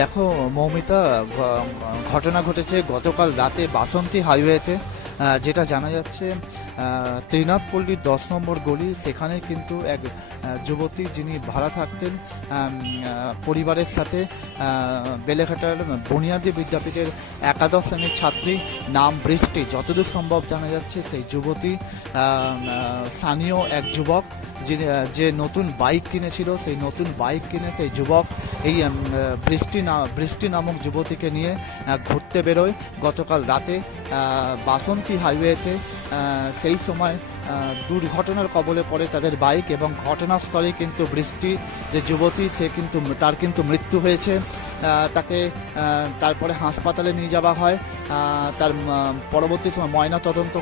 দেখো মৌমিতা, ঘটনা ঘটেছে গতকাল রাতে বাসন্তী হাইওয়েতে। যেটা জানা যাচ্ছে ত্রিনাথপল্লীর 10 নম্বর গলি, সেখানে কিন্তু এক যুবতী যিনি ভাড়া থাকতেন পরিবারের সাথে, বেলেঘাটার বুনিয়াদী বিদ্যাপীঠের একাদশ শ্রেণীর ছাত্রী, নাম বৃষ্টি। যতদূর সম্ভব জানা যাচ্ছে সেই যুবতী স্থানীয় এক যুবক যে নতুন বাইক কিনেছিল, সেই নতুন বাইক কিনে সেই যুবক এই বৃষ্টি নামক যুবতীকে নিয়ে ঘুরতে বেরোয় গতকাল রাতে বাসন্তী হাইওয়েতে। সেই সময় দুর্ঘটনার কবলে পড়ে তাদের বাইক, এবং ঘটনাস্থলে কিন্তু বৃষ্টি যে যুবতী তার কিন্তু মৃত্যু হয়েছে। তাকে তারপরে হাসপাতালে নিয়ে যাওয়া হয়। তার পরবর্তী সময় ময়না তদন্ত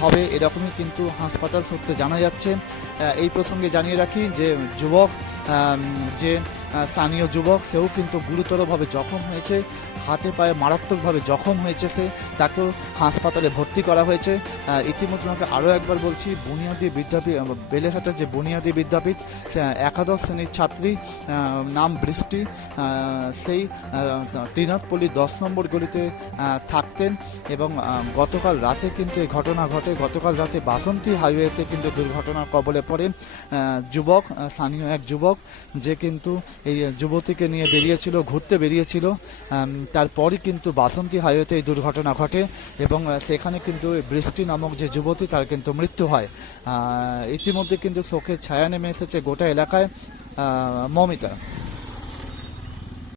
হবে এরকমই কিন্তু হাসপাতাল সূত্রে জানা যাচ্ছে। এই প্রসঙ্গে জানিয়ে রাখি যে যে স্থানীয় যুবক, সেও কিন্তু গুরুতরভাবে জখম হয়েছে, হাতে পায়ে মারাত্মকভাবে জখম হয়েছে তাকেও হাসপাতালে ভর্তি করা হয়েছে। ইতিমধ্যে আমাকে আরও একবার বলছি, বুনিয়াদী বিদ্যাপীঠ, বেলেঘাটার যে বুনিয়াদী বিদ্যাপীঠ, একাদশ শ্রেণীর ছাত্রী, নাম বৃষ্টি, সেই ত্রিনাথপল্লী 10 নম্বর গলিতে থাকতেন। এবং গতকাল রাতে কিন্তু এই ঘটনা ঘটে। গতকাল রাতে বাসন্তী হাইওয়েতে কিন্তু দুর্ঘটনার কবলে পড়ে স্থানীয় এক যুবক, যে কিন্তু এই যুবতীকে নিয়ে ঘুরতে বেরিয়েছিল। তারপরই কিন্তু বাসন্তী হাইওয়েতে এই দুর্ঘটনা ঘটে, এবং সেখানে কিন্তু বৃষ্টি নামক যে যুবতী, তার কিন্তু মৃত্যু হয়। ইতিমধ্যে কিন্তু শোকের ছায়া নেমে এসেছে গোটা এলাকায়। মৌমিতা।